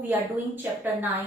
We are doing chapter 9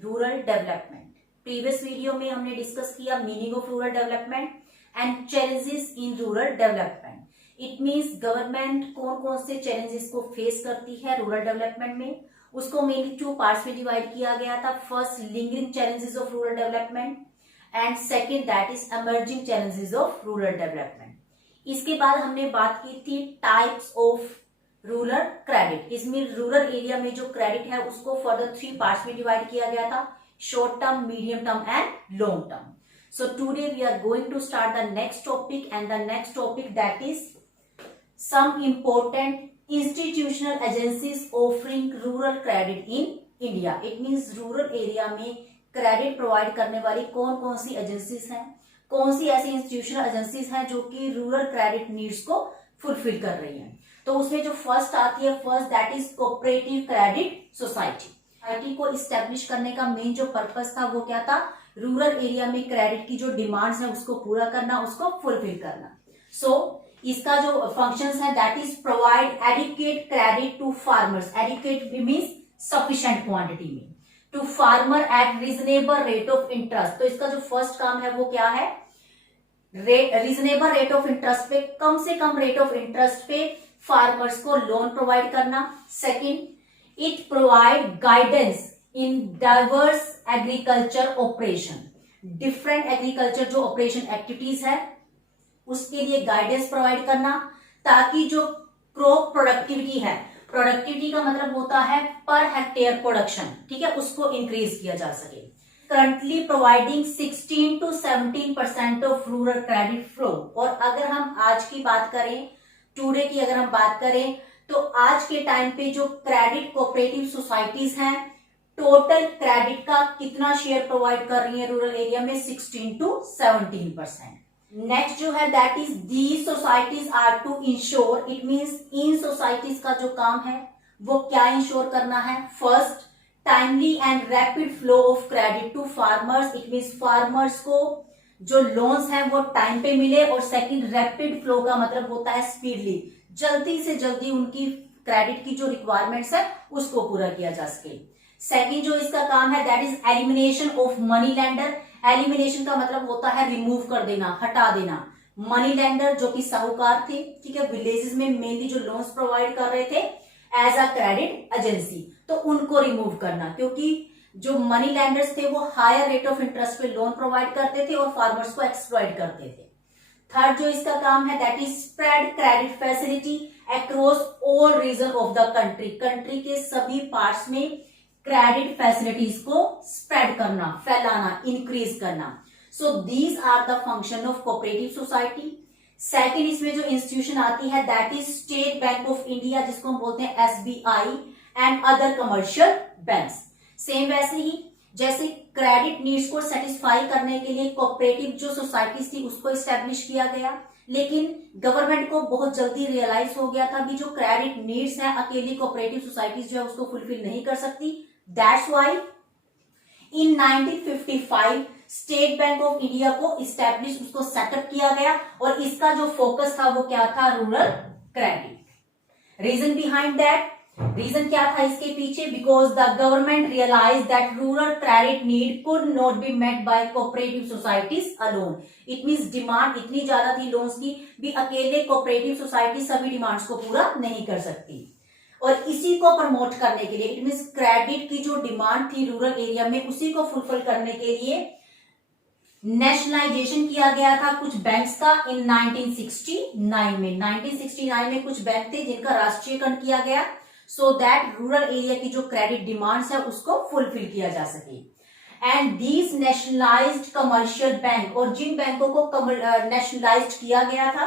rural development. Previous video में हमने discuss किया meaning of rural development and challenges in rural development. It means government कौन कौन से challenges को face करती है रूरल डेवलपमेंट में। उसको मेनली 2 पार्ट्स में डिवाइड किया गया था। First, lingering challenges of rural development and second, that is emerging challenges of rural development. इसके बाद हमने बात की थी टाइप्स ऑफ रूरल क्रेडिट। इसमें रूरल एरिया में जो क्रेडिट है उसको फर्दर 3 पार्ट्स में डिवाइड किया गया था, short term, medium term and long term. So today we are going to start the next topic, and the next topic, that is some important institutional agencies offering rural credit in India. It means rural area में credit provide करने वाली कौन कौन सी agencies हैं, कौन सी ऐसी institutional agencies हैं जो कि रूरल क्रेडिट नीड्स को फुलफिल कर रही हैं। तो उसमें जो फर्स्ट आती है, first that is cooperative credit society. Society को इस्टेब्लिश करने का मेन जो पर्पस था वो क्या था, रूरल एरिया में क्रेडिट की जो डिमांड्स है उसको पूरा करना, उसको फुलफिल करना। सो इसका जो फंक्शंस है that is provide adequate credit to farmers. Adequate means sufficient quantity में, to farmer at reasonable rate of interest. तो इसका जो फर्स्ट काम है वो क्या है, रीजनेबल रेट ऑफ इंटरेस्ट पे, कम से कम रेट ऑफ इंटरेस्ट पे फार्मर्स को लोन प्रोवाइड करना। Second, it provide guidance in diverse agriculture operation. Different agriculture जो ऑपरेशन एक्टिविटीज है उसके लिए गाइडेंस प्रोवाइड करना, ताकि जो क्रॉप प्रोडक्टिविटी है, प्रोडक्टिविटी का मतलब होता है पर हेक्टेयर प्रोडक्शन, ठीक है, उसको इंक्रीज किया जा सके। Currently providing 16 to 17% of rural credit flow. और अगर हम आज की बात करें, टुडे की अगर हम बात करें, तो आज के टाइम पे जो क्रेडिट कोऑपरेटिव सोसाइटीज हैं, टोटल क्रेडिट का कितना शेयर प्रोवाइड कर रही है रूरल एरिया में, 16 to 17%। नेक्स्ट जो है that is these societies are to ensure. It means इन सोसाइटीज का जो काम है वो क्या इंश्योर करना है, first, timely and rapid flow of credit to farmers. It means farmers को जो लोन्स हैं वो टाइम पे मिले, और सेकंड, रैपिड फ्लो का मतलब होता है स्पीडली, जल्दी से जल्दी उनकी क्रेडिट की जो रिक्वायरमेंट्स है उसको पूरा किया जा सके। सेकंड जो इसका काम है that is elimination of money lender. Elimination का मतलब होता है रिमूव कर देना, हटा देना। मनी लेंडर जो कि साहूकार थे, ठीक है, विलेजेस में मेनली जो लोन्स प्रोवाइड कर रहे थे एज अ क्रेडिट एजेंसी, तो उनको रिमूव करना, क्योंकि जो मनी लेंडर्स थे वो हायर रेट ऑफ इंटरेस्ट पे लोन प्रोवाइड करते थे और फार्मर्स को एक्सप्लॉइट करते थे। थर्ड जो इसका काम है that is spread credit facility across all region of the country. Country के सभी पार्ट्स में क्रेडिट फैसिलिटीज को स्प्रेड करना, फैलाना, इंक्रीज करना। So these are the function of cooperative society. Second, इसमें जो इंस्टीट्यूशन आती है that is State Bank of India, जिसको हम बोलते हैं SBI, and other commercial banks. Same वैसे ही जैसे क्रेडिट नीड्स को सेटिस्फाई करने के लिए कोऑपरेटिव जो सोसाइटीज थी उसको इस्टेब्लिश किया गया, लेकिन गवर्नमेंट को बहुत जल्दी रियलाइज हो गया था कि जो क्रेडिट नीड्स है अकेली कोऑपरेटिव सोसाइटीज जो है उसको फुलफिल नहीं कर सकती। That's why in 1955 state Bank of India को इस्टेब्लिश, उसको सेटअप किया गया, और इसका जो फोकस था वो क्या था, rural credit. Reason behind that, reason क्या था इसके पीछे, because the government realise that rural credit need could not be met by cooperative societies alone. It means demand इतनी ज्यादा थी लोन्स की भी, अकेले कोऑपरेटिव सोसाइटी सभी डिमांड्स को पूरा नहीं कर सकती। और इसी को प्रमोट करने के लिए, इट मींस क्रेडिट की जो डिमांड थी रूरल एरिया में उसी को फुलफिल करने के लिए नेशनलाइजेशन किया गया था कुछ बैंक्स का इन 1969 में। 1969 में कुछ बैंक थे जिनका राष्ट्रीयकरण किया गया, सो दैट रूरल एरिया की जो क्रेडिट डिमांड्स है उसको फुलफिल किया जा सके। And these nationalised commercial bank, और जिन बैंकों को नेशनलाइज्ड किया गया था,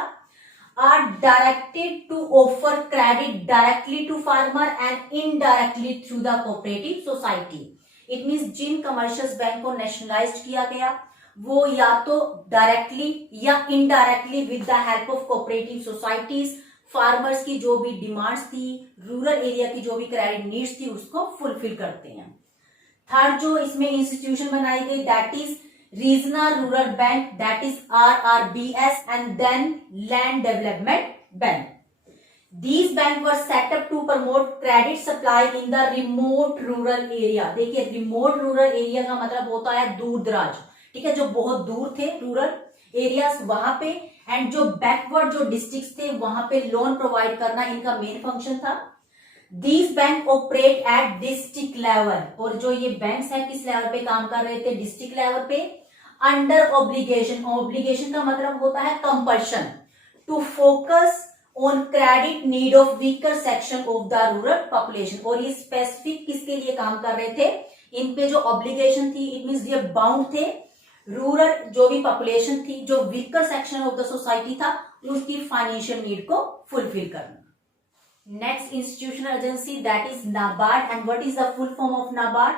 are directed to offer credit directly to farmer and indirectly through the cooperative society. It means जिन कमर्शियल बैंक को नेशनलाइज्ड किया गया वो या तो डायरेक्टली या indirectly with the help of cooperative societies farmers की जो भी डिमांड्स थी, रूरल एरिया की जो भी क्रेडिट नीड्स थी उसको फुलफिल करते हैं। थर्ड जो इसमें इंस्टीट्यूशन बनाई गई that is regional rural bank, that is RRBS, and then land development bank. These banks were set up to promote credit supply in the remote rural area. देखिए remote rural area का मतलब होता है दूर दराज, ठीक है, जो बहुत दूर थे रूरल एरियाज वहां पे, एंड जो बैकवर्ड जो डिस्ट्रिक्ट्स थे वहां पे लोन प्रोवाइड करना इनका मेन फंक्शन था. These bank operate at district level, और जो ये बैंक्स है किस लेवल पे काम कर रहे थे, डिस्ट्रिक्ट लेवल पे, अंडर ऑब्लिगेशन. ऑब्लिगेशन का मतलब होता है compulsion to focus on credit need of weaker section of the rural population. और ये स्पेसिफिक किसके लिए काम कर रहे थे, इन पे जो ऑब्लिगेशन थी, इट मींस ये बाउंड थे रूरल जो भी पॉपुलेशन थी, जो weaker section of the society था, उसकी फाइनेंशियल नीड को फुलफिल करना. Next institutional agency that is NABARD. And what is the full form of NABARD?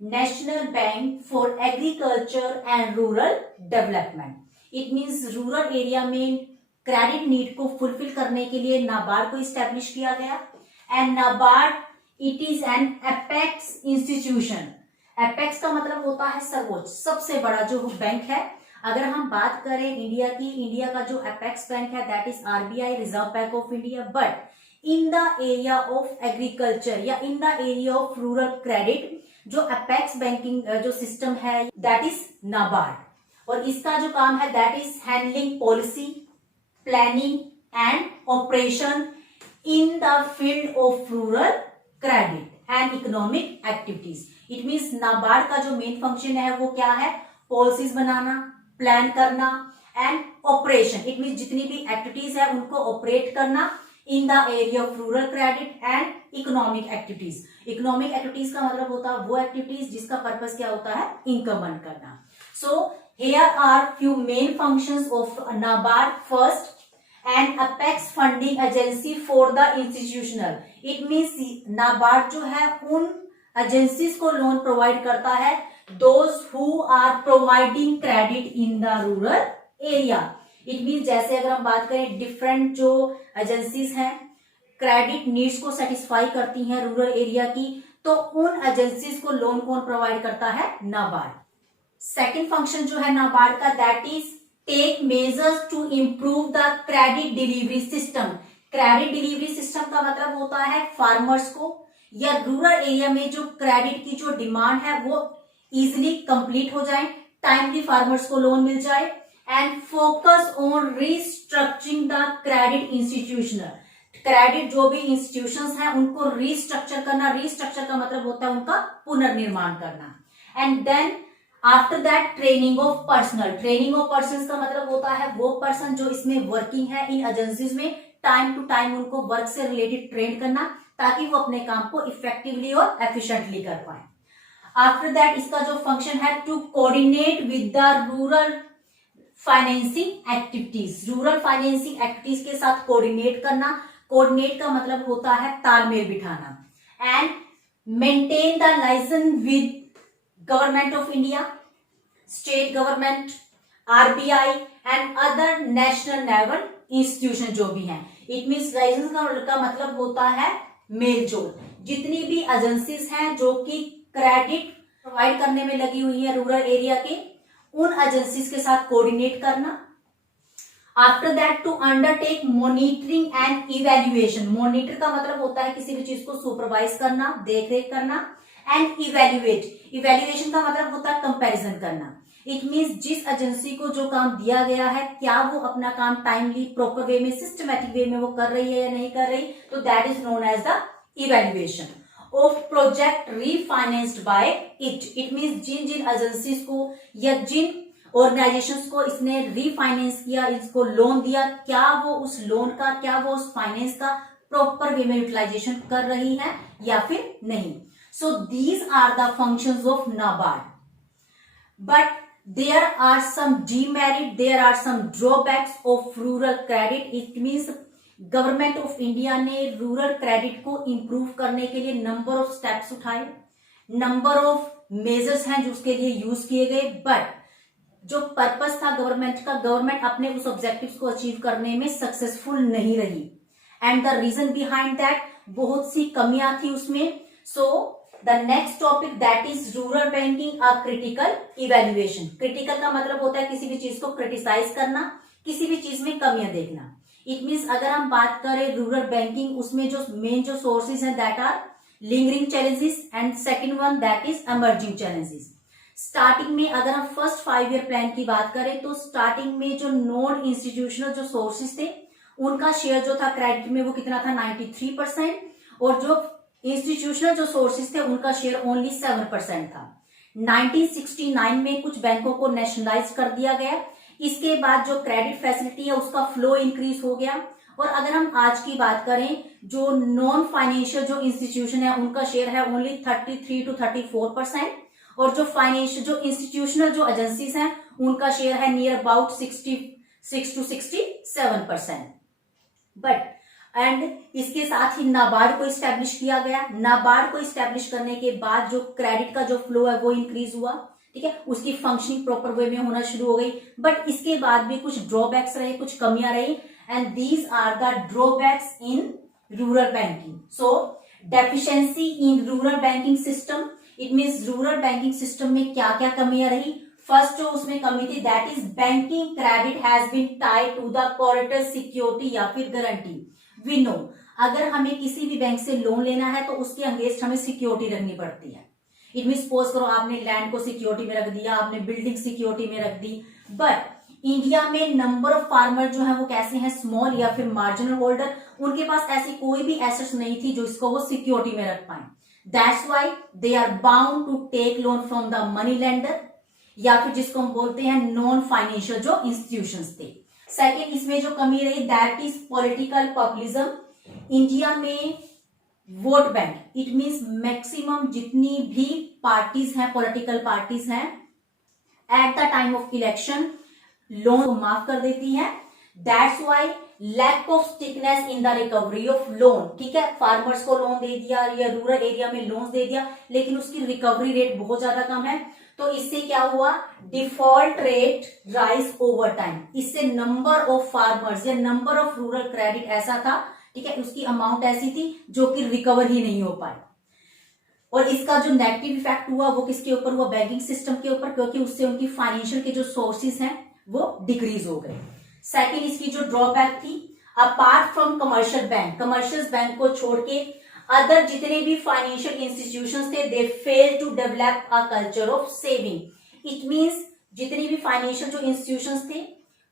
National bank for agriculture and rural development. It means rural area में credit need को fulfil करने के लिए नाबार्ड को इस्टेब्लिश किया गया. And NABARD it is an apex institution. Apex का मतलब होता है सर्वोच्च, सबसे बड़ा जो बैंक है. अगर हम बात करें इंडिया की, इंडिया का जो एपेक्स बैंक है that is RBI, Reserve Bank of India. But in the area of agriculture या in the area of rural credit, जो एपेक्स बैंकिंग जो सिस्टम है दैट इज नाबार्ड. और इसका जो काम है that is handling policy, planning and operation in the field of rural credit and economic activities. It means NABARD का जो मेन फंक्शन है वो क्या है, पॉलिसीज बनाना, प्लान करना एंड ऑपरेशन. इट मीन्स जितनी भी एक्टिविटीज है उनको ऑपरेट करना इन the area of rural credit and economic activities. Economic activities का मतलब होता है वो एक्टिविटीज जिसका पर्पस क्या होता है, इनकम अर्न करना. So here are few main functions of NABARD. First, an apex funding agency for the institutional. It means NABARD जो है उन एजेंसीज को लोन प्रोवाइड करता है, those who are providing credit in the rural area. It means जैसे अगर हम बात करें डिफरेंट जो एजेंसीज हैं क्रेडिट नीड्स को सेटिस्फाई करती हैं रूरल एरिया की, तो उन एजेंसीज को लोन कौन प्रोवाइड करता है, नाबार्ड. सेकेंड फंक्शन जो है नाबार्ड का that is take measures to improve the credit delivery system. Credit delivery system का मतलब होता है फार्मर्स को या रूरल एरिया में जो क्रेडिट की जो डिमांड है वो इजिली कंप्लीट हो जाए, टाइमली फार्मर्स को लोन मिल जाए, and focus on restructuring the credit institutional. Credit जो भी इंस्टीट्यूशंस हैं उनको रीस्ट्रक्चर करना. रीस्ट्रक्चर का मतलब होता है उनका पुनर्निर्माण करना. And then after that training of personal. Training of person का मतलब होता है वो पर्सन जो इसमें वर्किंग है इन एजेंसीज में, टाइम टू टाइम उनको वर्क से रिलेटेड ट्रेन करना ताकि वो अपने काम को इफेक्टिवली और एफिशिएंटली कर पाए. आफ्टर दैट इसका जो फंक्शन है to coordinate with the rural financing activities. Rural financing activities के साथ कोऑर्डिनेट करना. कोऑर्डिनेट का मतलब होता है तालमेल बिठाना. And maintain the licence with government of India, state government, RBI and other national level institution जो भी हैं. इट मीन्स लाइसेंस का मतलब होता है मेलजोल. जितनी भी एजेंसीज हैं जो कि क्रेडिट प्रोवाइड करने में लगी हुई है रूरल एरिया के, उन एजेंसीज के साथ कोऑर्डिनेट करना. After that to undertake monitoring and evaluation. Monitor का मतलब होता है किसी भी चीज को सुपरवाइज करना, देख रेख करना. एंड इवेल्युएट, इवेल्युएशन का मतलब होता है कंपैरिजन करना. इट मीन्स जिस एजेंसी को जो काम दिया गया है क्या वो अपना काम टाइमली प्रॉपर वे में सिस्टमैटिक वे में वो कर रही है या नहीं कर रही, तो that is known as the evaluation of project refinanced by it. It means जिन जिन एजेंसीज को या जिन ऑर्गेनाइजेशंस को इसने रीफाइनेंस किया, इसको लोन दिया, क्या वो उस लोन का, क्या वो उस फाइनेंस का प्रॉपर वे में यूटिलाइजेशन कर रही है या फिर नहीं. So these are the functions of NABARD. But there are some demerit, there are some drawbacks of rural credit. It means government of India ने रूरल क्रेडिट को इंप्रूव करने के लिए नंबर ऑफ स्टेप्स उठाए, नंबर ऑफ मेजर्स हैं जो उसके लिए यूज किए गए. बट जो पर्पस था गवर्नमेंट का, गवर्नमेंट अपने उस ऑब्जेक्टिव्स को अचीव करने में सक्सेसफुल नहीं रही. And the reason behind that, बहुत सी कमियां थी उसमें. So the next topic that is rural banking a critical evaluation. Critical का मतलब होता है किसी भी चीज को क्रिटिसाइज करना, किसी भी चीज में कमियां देखना. इट मीन्स अगर हम बात करें रूरल बैंकिंग, उसमें जो मेन जो सोर्सेज हैं that are lingering challenges and second one that is emerging challenges. Starting में अगर हम फर्स्ट 5 ईयर प्लान की बात करें तो स्टार्टिंग में जो नॉन इंस्टीट्यूशनल जो सोर्सेज थे उनका शेयर जो था क्रेडिट में वो कितना था 93%, और जो इंस्टीट्यूशनल जो सोर्सेज थे उनका शेयर ओनली 7% था। 1969 में कुछ बैंकों को नेशनलाइज कर दिया गया। इसके बाद जो क्रेडिट फैसिलिटी है उसका फ्लो इंक्रीज हो गया। और अगर हम आज की बात करें, जो नॉन फाइनेंशियल जो इंस्टीट्यूशन है उनका शेयर है ओनली 33 to 34%, और जो फाइनेंशियल जो इंस्टीट्यूशनल जो एजेंसीज हैं उनका शेयर है near about 66 to 67%। But and इसके साथ ही नाबार्ड को इस्टेब्लिश किया गया। नाबार्ड को इस्टेब्लिश करने के बाद जो क्रेडिट का जो फ्लो है वो इंक्रीज हुआ, ठीक है, उसकी फंक्शनिंग प्रॉपर वे में होना शुरू हो गई। बट इसके बाद भी कुछ ड्रॉबैक्स रहे, कुछ कमियां रही, and these are the drawbacks in rural banking. So deficiency in rural banking system, it means rural banking system में क्या क्या कमियां रही। फर्स्ट जो उसमें कमी थी that is banking credit has been tied to the collateral security या फिर गारंटी। वी नो अगर हमें किसी भी बैंक से लोन लेना है तो उसके अगेंस्ट हमें सिक्योरिटी रखनी पड़ती है। इट मीन सपोज करो आपने लैंड को सिक्योरिटी में रख दिया, आपने बिल्डिंग सिक्योरिटी में रख दी। बट इंडिया में नंबर ऑफ फार्मर जो है वो कैसे हैं, स्मॉल या फिर मार्जिनल होल्डर, उनके पास ऐसी कोई भी एसेट्स नहीं थी जो इसको वो सिक्योरिटी में रख पाए। That's why they are bound to take loan from the money lender, या फिर जिसको हम बोलते हैं नॉन फाइनेंशियल जो इंस्टीट्यूशंस थे। सेकेंड इसमें जो कमी रही that is political populism. India में vote bank, it means maximum जितनी भी पार्टीज हैं, पॉलिटिकल पार्टीज हैं, at the time of election loan को माफ कर देती है। That's why lack of stickiness in the recovery of loan, ठीक है, फार्मर्स को लोन दे दिया या रूरल एरिया में लोन दे दिया, लेकिन उसकी रिकवरी रेट बहुत ज्यादा कम है। तो इससे क्या हुआ, default rate rise over time. इससे नंबर ऑफ फार्मर्स या नंबर ऑफ रूरल क्रेडिट ऐसा था, ठीक है, उसकी अमाउंट ऐसी थी जो कि रिकवर ही नहीं हो पाई। और इसका जो नेगेटिव इफेक्ट हुआ वो किसके ऊपर हुआ, बैंकिंग सिस्टम के ऊपर, क्योंकि उससे उनकी फाइनेंशियल के जो सोर्सेज हैं वो डिक्रीज हो गए। सेकेंड इसकी जो ड्रॉबैक थी, अपार्ट फ्रॉम कमर्शियल बैंक को छोड़ के अदर जितने भी फाइनेंशियल इंस्टीट्यूशंस थे they fail to develop a culture of saving. It means जितनी भी फाइनेंशियल जो इंस्टीट्यूशंस थे,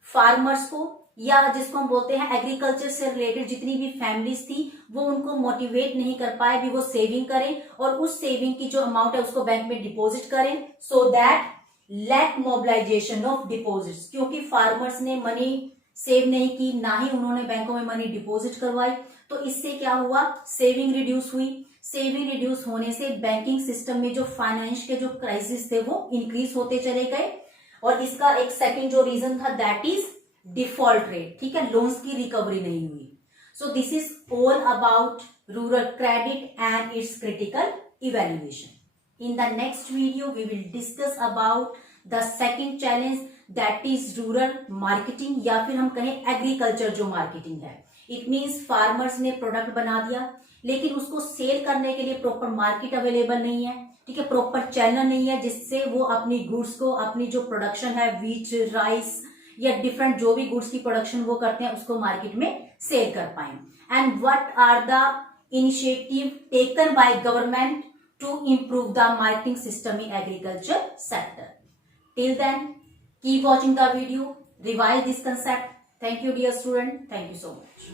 फार्मर्स को या जिसको हम बोलते हैं एग्रीकल्चर से रिलेटेड जितनी भी फैमिलीज थी वो उनको मोटिवेट नहीं कर पाए भी वो सेविंग करें और उस सेविंग की जो अमाउंट है उसको बैंक में डिपॉजिट करें, so that lack mobilisation of deposits, क्योंकि फार्मर्स ने मनी सेव नहीं की, ना ही उन्होंने बैंकों में मनी डिपॉजिट करवाई। तो इससे क्या हुआ, सेविंग रिड्यूस हुई। सेविंग रिड्यूस होने से बैंकिंग सिस्टम में जो फाइनेंस के जो क्राइसिस थे वो इंक्रीज होते चले गए। और इसका एक सेकंड जो रीजन था दैट इज डिफॉल्ट रेट, ठीक है, लोन्स की रिकवरी नहीं हुई। So this is all about rural credit and it's critical evaluation. In the next video, we will discuss about the second challenge that is rural marketing या फिर हम कहें agriculture जो मार्केटिंग है। It means फार्मर्स ने product बना दिया लेकिन उसको सेल करने के लिए प्रॉपर मार्केट अवेलेबल नहीं है, ठीक है, प्रॉपर चैनल नहीं है जिससे वो अपनी गुड्स को, अपनी जो प्रोडक्शन है व्हीट, राइस या डिफरेंट जो भी गुड्स की प्रोडक्शन वो करते हैं उसको मार्केट में सेल कर पाए। And what are the initiative taken by government to improve the marketing system in agriculture sector. Till then, keep watching the video, revise this concept. Thank you dear student. Thank you so much.